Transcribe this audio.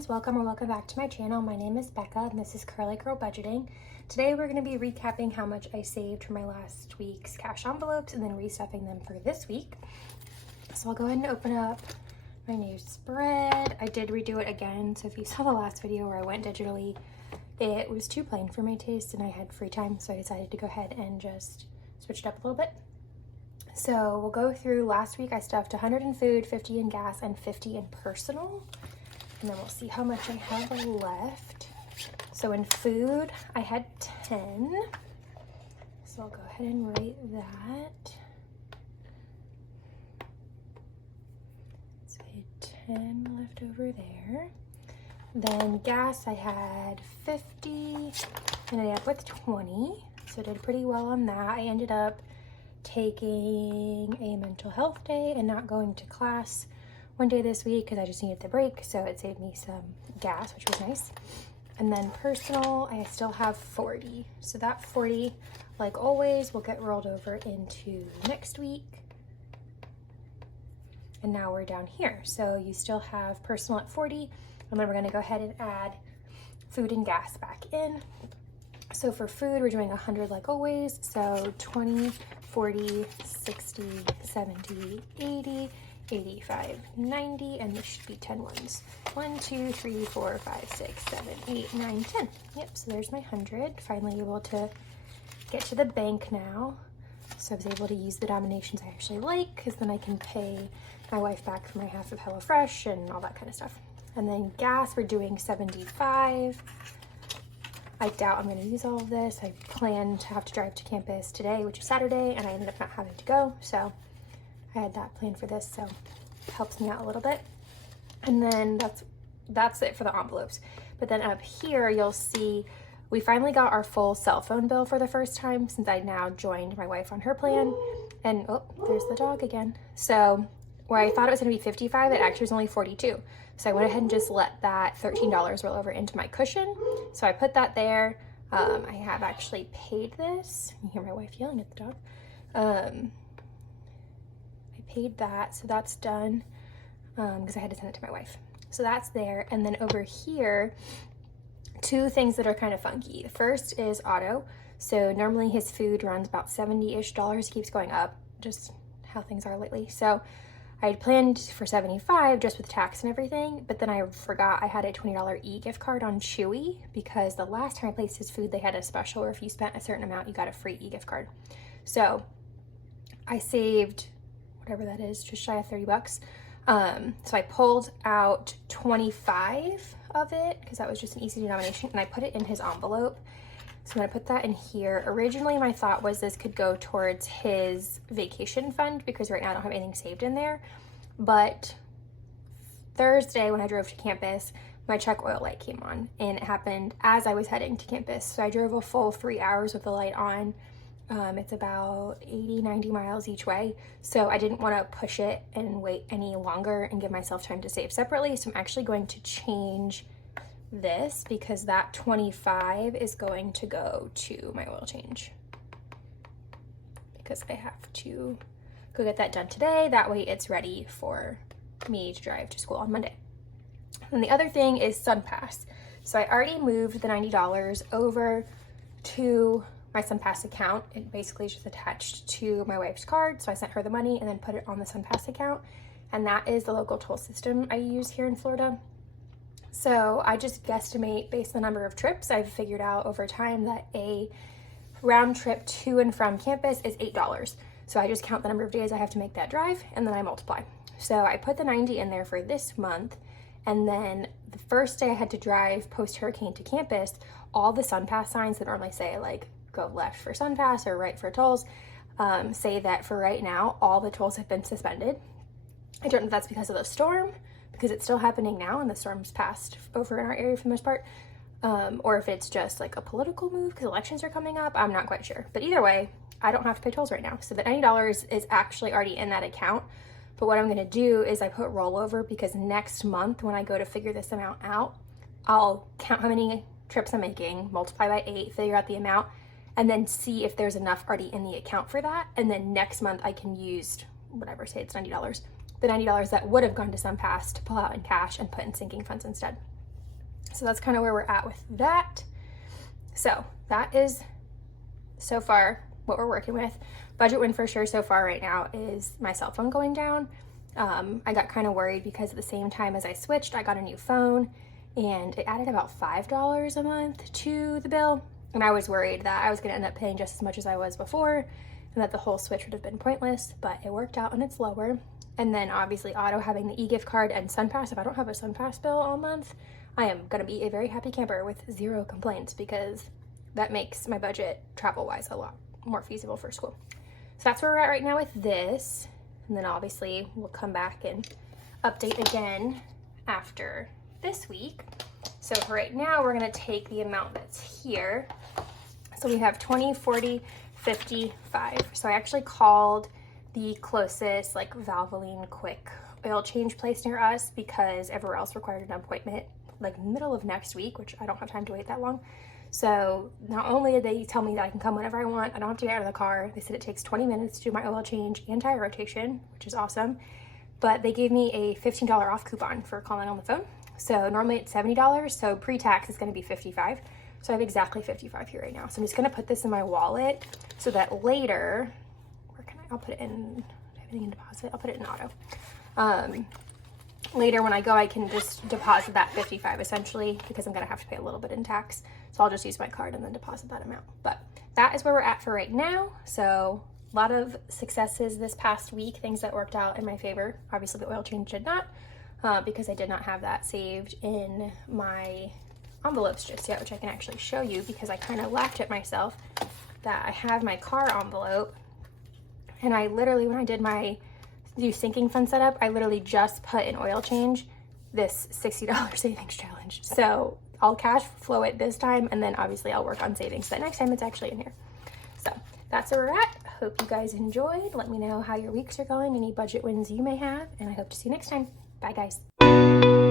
friends, welcome or welcome back to my channel. My name is Becca and this is Curly Girl Budgeting. Today we're going to be recapping how much I saved for my last week's cash envelopes and then restuffing them for this week. So I'll go ahead and open up my new spread. I did redo it again, so if you saw the last video where I went digitally, it was too plain for my taste and I had free time, so I decided to go ahead and just switch it up a little bit. So we'll go through. Last week I stuffed 100 in food, 50 in gas, and 50 in personal. And then we'll see how much I have left. So in food, I had 10. So I'll go ahead and write that. So I had 10 left over there. Then gas, I had 50, and I ended up with 20. So I did pretty well on that. I ended up taking a mental health day and not going to class one day this week because I just needed the break, so it saved me some gas, which was nice. And then personal, I still have 40. So that 40, like always, will get rolled over into next week. And now we're down here. So you still have personal at 40, and then we're gonna go ahead and add food and gas back in. So for food, we're doing 100 like always. So 20, 40, 60, 70, 80, 85, 90, and there should be 10 ones. 1, 2, 3, 4, 5, 6, 7, 8, 9, 10. Yep, so there's my 100. Finally able to get to the bank now. So I was able to use the denominations I actually like, because then I can pay my wife back for my half of HelloFresh and all that kind of stuff. And then gas, we're doing 75. I doubt I'm gonna use all of this. I plan to have to drive to campus today, which is Saturday, and I ended up not having to go, so I had that planned for this, so it helps me out a little bit. And then that's it for the envelopes. But then up here, you'll see we finally got our full cell phone bill for the first time since I now joined my wife on her plan. And oh, there's the dog again. So where I thought it was gonna be 55, it actually was only 42. So I went ahead and just let that $13 roll over into my cushion. So I put that there. I have actually paid this. You hear my wife yelling at the dog. I paid that, so that's done because I had to send it to my wife. So that's there. And then over here, two things that are kind of funky. The first is Otto. So normally his food runs about $70-ish. He keeps going up, just how things are lately. So I had planned for 75 just with tax and everything, but then I forgot I had a $20 e-gift card on Chewy because the last time I placed his food, they had a special where if you spent a certain amount, you got a free e-gift card. So I saved whatever that is, just shy of 30 bucks. So I pulled out 25 of it because that was just an easy denomination, and I put it in his envelope. So I'm gonna put that in here. Originally, my thought was this could go towards his vacation fund because right now I don't have anything saved in there. But Thursday when I drove to campus, my check oil light came on, and it happened as I was heading to campus. So I drove a full 3 hours with the light on. It's about 80, 90 miles each way. So I didn't want to push it and wait any longer and give myself time to save separately. So I'm actually going to change this because that 25 is going to go to my oil change because I have to go get that done today. That way it's ready for me to drive to school on Monday. And the other thing is SunPass. So I already moved the $90 over to my SunPass account. It basically is just attached to my wife's card. So I sent her the money and then put it on the SunPass account. And that is the local toll system I use here in Florida. So I just guesstimate based on the number of trips. I've figured out over time that a round trip to and from campus is $8. So I just count the number of days I have to make that drive and then I multiply. So I put the 90 in there for this month. And then the first day I had to drive post-hurricane to campus, all the SunPass signs that normally say like go left for SunPass or right for tolls say that for right now, all the tolls have been suspended. I don't know if that's because of the storm, because it's still happening now and the storm's passed over in our area for the most part, or if it's just like a political move because elections are coming up. I'm not quite sure. But either way, I don't have to pay tolls right now. So the $90 is actually already in that account. But what I'm gonna do is I put rollover because next month when I go to figure this amount out, I'll count how many trips I'm making, multiply by 8, figure out the amount, and then see if there's enough already in the account for that. And then next month I can use whatever, say it's $90. The $90 that would have gone to SunPass to pull out in cash and put in sinking funds instead. So that's kind of where we're at with that. So that is so far what we're working with. Budget win for sure so far right now is my cell phone going down. I got kind of worried because at the same time as I switched, I got a new phone and it added about $5 a month to the bill. And I was worried that I was going to end up paying just as much as I was before and that the whole switch would have been pointless, but it worked out and it's lower. And then obviously Otto having the e-gift card and SunPass. If I don't have a SunPass bill all month, I am going to be a very happy camper with 0 complaints because that makes my budget travel-wise a lot more feasible for school. So that's where we're at right now with this. And then obviously we'll come back and update again after this week. So for right now, we're gonna take the amount that's here. So we have 20, 40, 55. So I actually called the closest like Valvoline quick oil change place near us because everywhere else required an appointment like middle of next week, which I don't have time to wait that long. So not only did they tell me that I can come whenever I want, I don't have to get out of the car. They said it takes 20 minutes to do my oil change and tire rotation, which is awesome. But they gave me a $15 off coupon for calling on the phone. So normally it's $70, so pre-tax is gonna be $55. So I have exactly $55 here right now. So I'm just gonna put this in my wallet so that later, I'll put it in, everything in deposit, I'll put it in auto. Later when I go, I can just deposit that $55 essentially because I'm gonna have to pay a little bit in tax. So I'll just use my card and then deposit that amount. But that is where we're at for right now. So a lot of successes this past week, things that worked out in my favor. Obviously the oil change did not because I did not have that saved in my envelopes just yet, which I can actually show you because I kind of laughed at myself that I have my car envelope and I literally, when I did my sinking fund setup, I literally just put in oil change this $60 savings challenge. So I'll cash flow it this time and then obviously I'll work on savings. So next time it's actually in here. So that's where we're at. Hope you guys enjoyed. Let me know how your weeks are going, any budget wins you may have, and I hope to see you next time. Bye guys.